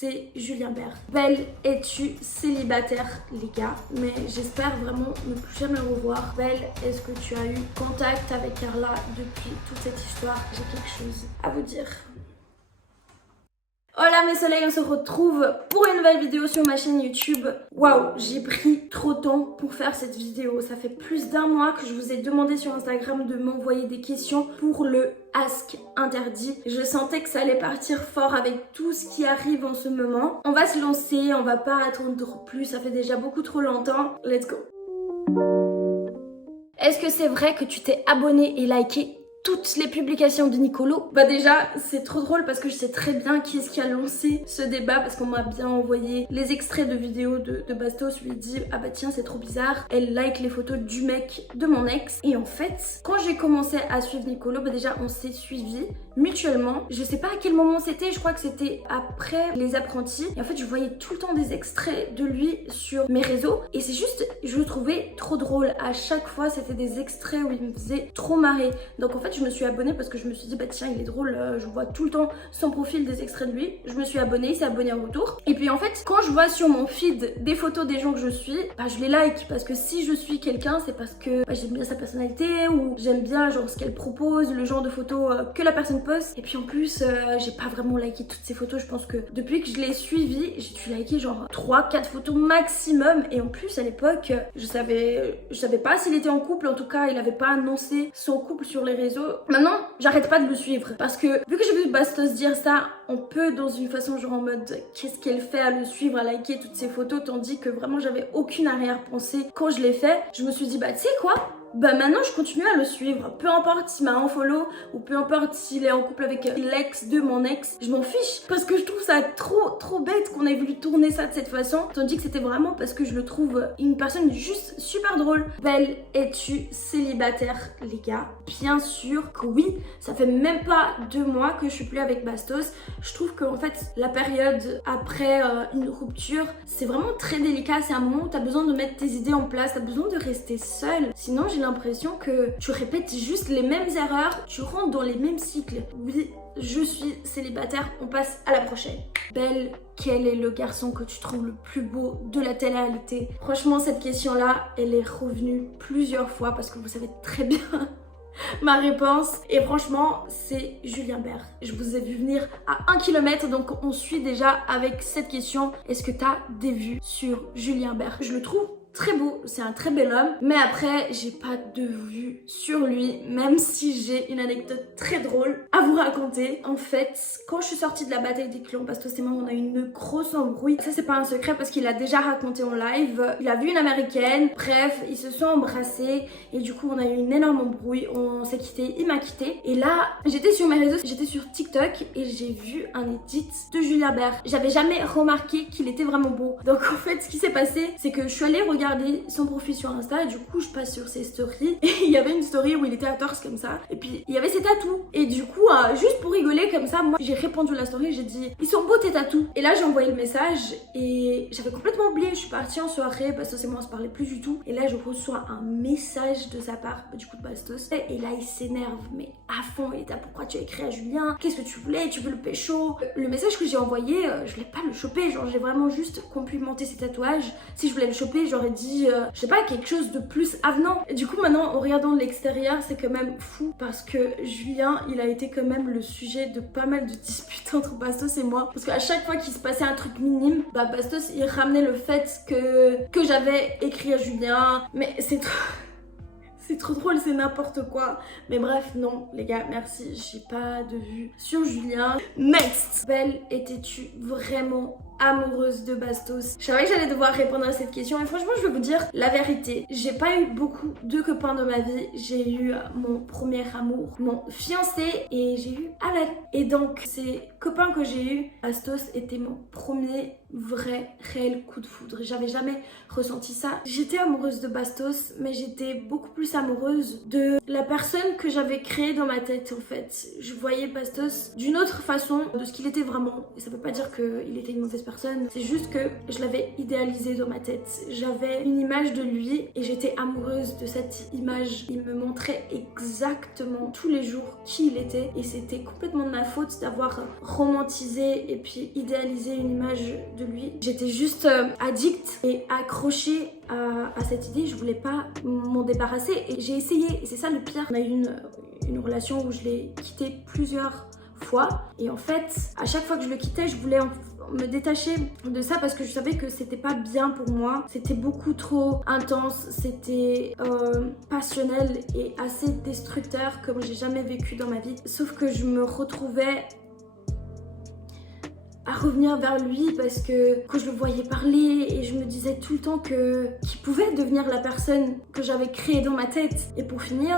c'est Julien Bert. Belle, es-tu célibataire les gars? Mais j'espère vraiment ne plus jamais le revoir. Belle, est-ce que tu as eu contact avec Carla depuis toute cette histoire? J'ai quelque chose à vous dire. Hola mes soleils, on se retrouve pour une nouvelle vidéo sur ma chaîne YouTube. Waouh, j'ai pris trop de temps pour faire cette vidéo. Ça fait plus d'un mois que je vous ai demandé sur Instagram de m'envoyer des questions pour le Ask Interdit. Je sentais que ça allait partir fort avec tout ce qui arrive en ce moment. On va se lancer, on va pas attendre plus, ça fait déjà beaucoup trop longtemps. Let's go. Est-ce que c'est vrai que tu t'es abonné et liké toutes les publications de Nicolo? Bah déjà, c'est trop drôle parce que je sais très bien qui est-ce qui a lancé ce débat parce qu'on m'a bien envoyé les extraits de vidéos de Bastos. Lui dit ah bah tiens c'est trop bizarre, elle like les photos du mec de mon ex. Et en fait, quand j'ai commencé à suivre Nicolo, bah déjà on s'est suivis mutuellement. Je sais pas à quel moment c'était, je crois que c'était après Les Apprentis. Et en fait je voyais tout le temps des extraits de lui sur mes réseaux et c'est juste, je le trouvais trop drôle. À chaque fois c'était des extraits où il me faisait trop marrer. Donc en fait je me suis abonnée parce que je me suis dit bah tiens il est drôle, je vois tout le temps son profil, des extraits de lui. Je me suis abonnée, il s'est abonné en retour. Et puis en fait quand je vois sur mon feed des photos des gens que je suis, bah je les like parce que si je suis quelqu'un c'est parce que bah, j'aime bien sa personnalité ou j'aime bien genre ce qu'elle propose, le genre de photos que la personne poste. Et puis en plus j'ai pas vraiment liké toutes ces photos. Je pense que depuis que je l'ai suivi j'ai dû liker genre 3-4 photos maximum. Et en plus à l'époque je savais pas s'il était en couple, en tout cas il avait pas annoncé son couple sur les réseaux. Maintenant, j'arrête pas de le suivre parce que vu que j'ai vu Bastos dire ça, on peut dans une façon genre en mode qu'est-ce qu'elle fait à le suivre, à liker toutes ces photos, tandis que vraiment j'avais aucune arrière-pensée quand je l'ai fait. Je me suis dit bah tu sais quoi, bah maintenant je continue à le suivre, peu importe s'il m'a unfollow ou peu importe s'il est en couple avec l'ex de mon ex, je m'en fiche parce que je trouve ça trop bête qu'on ait voulu tourner ça de cette façon, tandis que c'était vraiment parce que je le trouve une personne juste super drôle. Belle, es-tu célibataire les gars? Bien sûr que oui, ça fait même pas 2 mois que je suis plus avec Bastos. Je trouve que en fait la période après une rupture c'est vraiment très délicat, c'est un moment où t'as besoin de mettre tes idées en place, t'as besoin de rester seule, sinon j'ai l'impression que tu répètes juste les mêmes erreurs, tu rentres dans les mêmes cycles. Oui, je suis célibataire, on passe à la prochaine. Belle, quel est le garçon que tu trouves le plus beau de la télé-réalité? Franchement cette question là elle est revenue plusieurs fois parce que vous savez très bien ma réponse, et franchement c'est Julien Bert. Je vous ai vu venir à 1 km, donc on suit déjà avec cette question. Est-ce que t'as des vues sur Julien Bert? Je le trouve très beau, c'est un très bel homme, mais après j'ai pas de vue sur lui, même si j'ai une anecdote très drôle à vous raconter. En fait, quand je suis sortie de la bataille des clans, Bastos et moi on a eu une grosse embrouille. Ça c'est pas un secret parce qu'il a déjà raconté en live. Il a vu une américaine, bref, ils se sont embrassés et du coup on a eu une énorme embrouille, on s'est quitté, il m'a quitté. Et là, j'étais sur mes réseaux, j'étais sur TikTok et j'ai vu un edit de Julien Bert. J'avais jamais remarqué qu'il était vraiment beau. Donc en fait, ce qui s'est passé, c'est que je suis allée regarder son profil sur Insta et du coup je passe sur ses stories et il y avait une story où il était à torse comme ça et puis il y avait ses tatous et du coup juste pour rigoler comme ça, moi j'ai répondu à la story, j'ai dit ils sont beaux tes tatous. Et là j'ai envoyé le message et j'avais complètement oublié, je suis partie en soirée, Bastos et moi on se parlait plus du tout et là je reçois un message de sa part du coup de Bastos et là il s'énerve mais à fond. Il était là, pourquoi tu as écrit à Julien, qu'est-ce que tu voulais, tu veux le pécho? Le message que j'ai envoyé je l'ai pas le choper, genre j'ai vraiment juste complimenté ses tatouages. Si je voulais le choper j'aurais dit je sais pas, quelque chose de plus avenant. Et du coup maintenant en regardant de l'extérieur c'est quand même fou parce que Julien il a été quand même le sujet de pas mal de disputes entre Bastos et moi parce qu'à chaque fois qu'il se passait un truc minime, bah Bastos il ramenait le fait que j'avais écrit à Julien. Mais c'est trop... c'est trop drôle, c'est n'importe quoi. Mais bref, non, les gars, merci. J'ai pas de vue sur Julien. Next! Belle, étais-tu vraiment amoureuse de Bastos? Je savais que j'allais devoir répondre à cette question et franchement, je vais vous dire la vérité. J'ai pas eu beaucoup de copains dans ma vie. J'ai eu mon premier amour, mon fiancé, et j'ai eu Alan. Et donc, ces copains que j'ai eu, Bastos était mon premier vrai réel coup de foudre. J'avais jamais ressenti ça. J'étais amoureuse de Bastos, mais j'étais beaucoup plus amoureuse de la personne que j'avais créée dans ma tête en fait. Je voyais Bastos d'une autre façon de ce qu'il était vraiment. Et ça veut pas dire qu'il était une mauvaise personne. C'est juste que je l'avais idéalisé dans ma tête. J'avais une image de lui et j'étais amoureuse de cette image. Il me montrait exactement tous les jours qui il était et c'était complètement de ma faute d'avoir romantisé et puis idéalisé une image de lui. J'étais juste addict et accrochée à cette idée. Je voulais pas m'en débarrasser et j'ai essayé et c'est ça le pire. On a eu une relation où je l'ai quitté plusieurs fois et en fait à chaque fois que je le quittais je voulais me détacher de ça parce que je savais que c'était pas bien pour moi, c'était beaucoup trop intense, c'était passionnel et assez destructeur comme j'ai jamais vécu dans ma vie, sauf que je me retrouvais à revenir vers lui parce que quand je le voyais parler et je me disais tout le temps qu'il pouvait devenir la personne que j'avais créée dans ma tête. Et pour finir,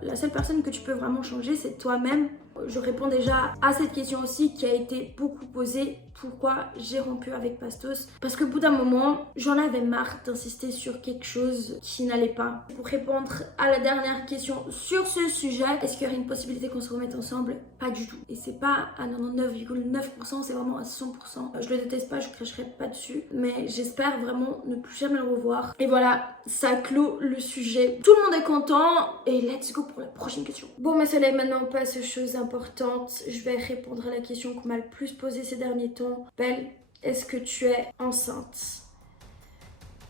la seule personne que tu peux vraiment changer, c'est toi-même. Je réponds déjà à cette question aussi qui a été beaucoup posée. Pourquoi j'ai rompu avec Pastos? Parce qu'au bout d'un moment, j'en avais marre d'insister sur quelque chose qui n'allait pas. Pour répondre à la dernière question sur ce sujet, est-ce qu'il y aurait une possibilité qu'on se remette ensemble? Pas du tout. Et c'est pas à 99,9%, c'est vraiment à 100%. Je le déteste pas, je cracherai pas dessus. Mais j'espère vraiment ne plus jamais le revoir. Et voilà, ça clôt le sujet. Tout le monde est content et let's go pour la prochaine question. Bon, mes soleils, maintenant on passe aux choses importantes. Je vais répondre à la question qu'on m'a le plus posée ces derniers temps. Belle, est-ce que tu es enceinte?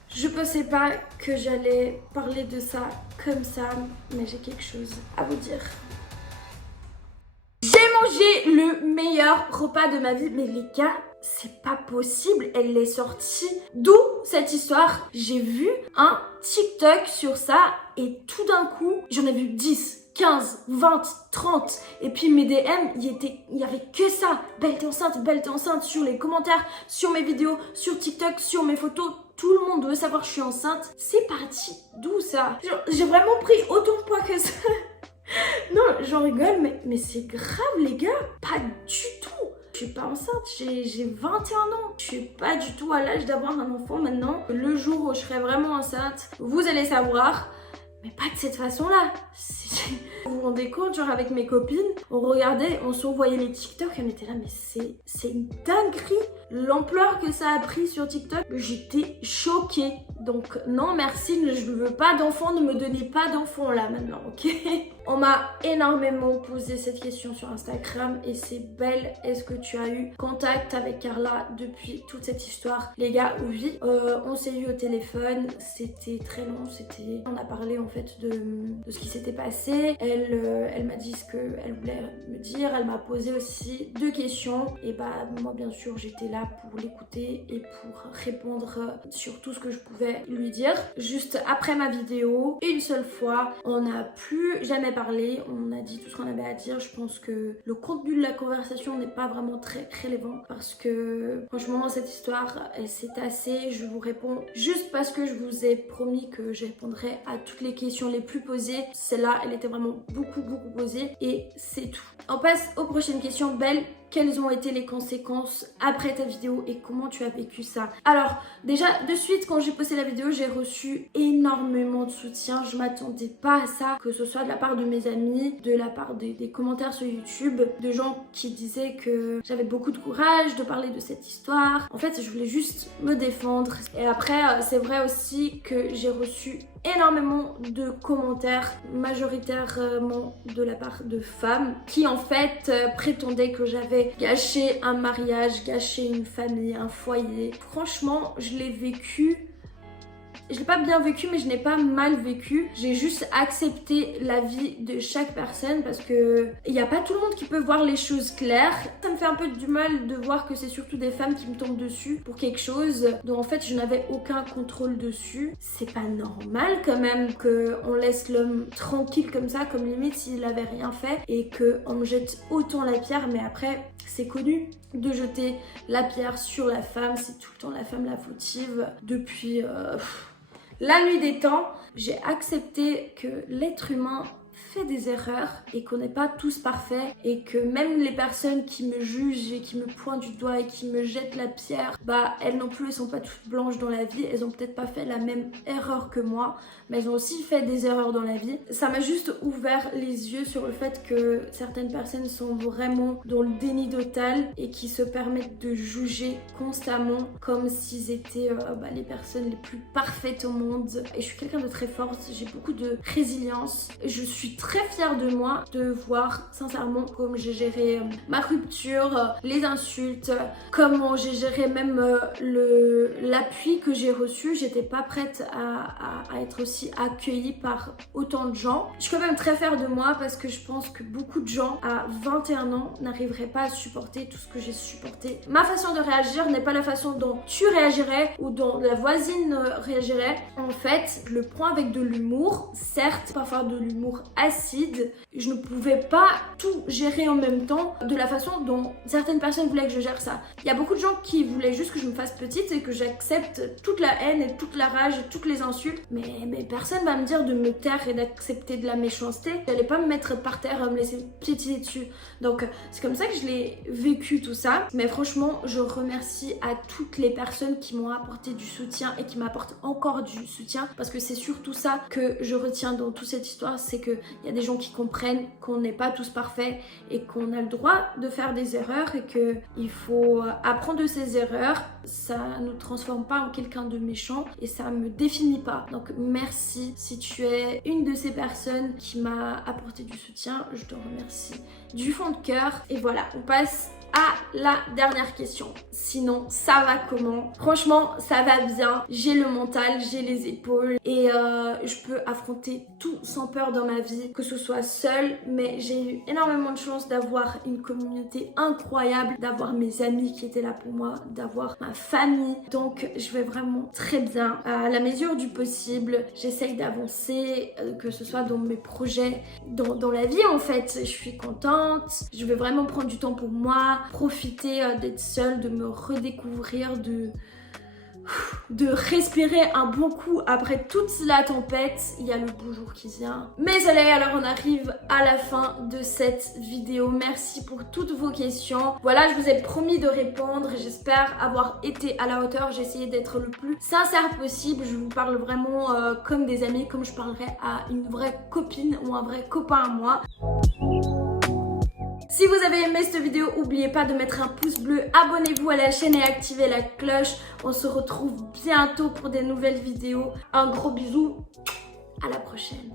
Je pensais pas que j'allais parler de ça comme ça, mais j'ai quelque chose à vous dire. J'ai mangé le meilleur repas de ma vie, mais les gars, c'est pas possible, elle est sortie. D'où cette histoire? J'ai vu un TikTok sur ça et tout d'un coup, j'en ai vu 10. 15, 20, 30 et puis mes DM, il y avait que ça. Belle t'es enceinte sur les commentaires, sur mes vidéos, sur TikTok, sur mes photos. Tout le monde veut savoir que je suis enceinte. C'est parti d'où ça? J'ai vraiment pris autant de poids que ça. Non, j'en rigole, mais c'est grave les gars. Pas du tout. Je suis pas enceinte, j'ai 21 ans. Je suis pas du tout à l'âge d'avoir un enfant maintenant. Le jour où je serai vraiment enceinte, vous allez savoir. Mais pas de cette façon-là. Vous vous rendez compte, genre avec mes copines, on regardait, on s'envoyait les TikTok et on était là, mais c'est une dinguerie. L'ampleur que ça a pris sur TikTok, j'étais choquée. Donc non merci, je ne veux pas d'enfant, ne me donnez pas d'enfant là maintenant, ok? On m'a énormément posé cette question sur Instagram et c'est Belle, est-ce que tu as eu contact avec Carla depuis toute cette histoire? Les gars, oui, on s'est eu au téléphone, c'était très long, on a parlé en fait de ce qui s'était passé. Elle m'a dit ce qu'elle voulait me dire, elle m'a posé aussi 2 questions et bah moi bien sûr j'étais là pour l'écouter et pour répondre sur tout ce que je pouvais lui dire. Juste après ma vidéo, une seule fois, on n'a plus jamais parlé, on a dit tout ce qu'on avait à dire. Je pense que le contenu de la conversation n'est pas vraiment très relevant parce que franchement cette histoire elle s'est tassée. Je vous réponds juste parce que je vous ai promis que je répondrais à toutes les questions les plus posées. Celle-là elle était vraiment beaucoup posée et c'est tout. On passe aux prochaines questions. Belle, quelles ont été les conséquences après ta vidéo et comment tu as vécu ça? Alors déjà de suite quand j'ai posté la vidéo j'ai reçu énormément de soutien. Je m'attendais pas à ça, que ce soit de la part de mes amis, de la part des commentaires sur YouTube, de gens qui disaient que j'avais beaucoup de courage de parler de cette histoire. En fait je voulais juste me défendre et après c'est vrai aussi que j'ai reçu énormément de commentaires majoritairement de la part de femmes qui en fait prétendaient que j'avais gâché un mariage, gâché une famille, un foyer. Franchement, je l'ai vécu. Je l'ai pas bien vécu mais je n'ai pas mal vécu. J'ai juste accepté la vie de chaque personne parce que il n'y a pas tout le monde qui peut voir les choses claires. Ça me fait un peu du mal de voir que c'est surtout des femmes qui me tombent dessus pour quelque chose dont en fait je n'avais aucun contrôle dessus. C'est pas normal quand même qu'on laisse l'homme tranquille comme ça, comme limite s'il avait rien fait et qu'on me jette autant la pierre. Mais après c'est connu de jeter la pierre sur la femme, c'est tout le temps la femme la fautive depuis la nuit des temps. J'ai accepté que l'être humain fait des erreurs et qu'on n'est pas tous parfaits et que même les personnes qui me jugent et qui me pointent du doigt et qui me jettent la pierre, bah elles non plus elles sont pas toutes blanches dans la vie, elles ont peut-être pas fait la même erreur que moi, mais elles ont aussi fait des erreurs dans la vie. Ça m'a juste ouvert les yeux sur le fait que certaines personnes sont vraiment dans le déni total et qui se permettent de juger constamment comme s'ils étaient les personnes les plus parfaites au monde. Et je suis quelqu'un de très forte, j'ai beaucoup de résilience. Je suis très fière de moi de voir sincèrement comment j'ai géré ma rupture, les insultes, comment j'ai géré même l'appui que j'ai reçu. J'étais pas prête à être aussi accueillie par autant de gens. Je suis quand même très fière de moi parce que je pense que beaucoup de gens à 21 ans n'arriveraient pas à supporter tout ce que j'ai supporté. Ma façon de réagir n'est pas la façon dont tu réagirais ou dont la voisine réagirait. En fait, je le prends avec de l'humour, certes, parfois de l'humour acide. Je ne pouvais pas tout gérer en même temps de la façon dont certaines personnes voulaient que je gère ça. Il y a beaucoup de gens qui voulaient juste que je me fasse petite et que j'accepte toute la haine et toute la rage et toutes les insultes. Mais personne va me dire de me taire et d'accepter de la méchanceté. J'allais pas me mettre par terre, me laisser piétiner dessus. Donc c'est comme ça que je l'ai vécu tout ça. Mais franchement, je remercie à toutes les personnes qui m'ont apporté du soutien et qui m'apportent encore du soutien, parce que c'est surtout ça que je retiens dans toute cette histoire, c'est qu'il y a des gens qui comprennent qu'on n'est pas tous parfaits et qu'on a le droit de faire des erreurs et qu'il faut apprendre de ces erreurs. Ça ne nous transforme pas en quelqu'un de méchant et ça me définit pas. Donc merci si tu es une de ces personnes qui m'a apporté du soutien, je te remercie du fond de cœur. Et voilà, on passe à la dernière question. Sinon, ça va comment? Franchement, ça va bien. J'ai le mental, j'ai les épaules et je peux affronter tout sans peur dans ma vie, que ce soit seule, mais j'ai eu énormément de chance d'avoir une communauté incroyable, d'avoir mes amis qui étaient là pour moi, d'avoir ma famille. Donc, je vais vraiment très bien. À la mesure du possible, j'essaye d'avancer, que ce soit dans mes projets, dans la vie en fait. Je suis contente. Je vais vraiment prendre du temps pour moi, profiter d'être seule, de me redécouvrir, de respirer un bon coup après toute la tempête. Il y a le beau jour qui vient. Mais allez, alors on arrive à la fin de cette vidéo. Merci pour toutes vos questions. Voilà, je vous ai promis de répondre. J'espère avoir été à la hauteur. J'ai essayé d'être le plus sincère possible. Je vous parle vraiment comme des amis, comme je parlerais à une vraie copine ou un vrai copain à moi. Si vous avez aimé cette vidéo, n'oubliez pas de mettre un pouce bleu, abonnez-vous à la chaîne et activez la cloche. On se retrouve bientôt pour des nouvelles vidéos. Un gros bisou, à la prochaine.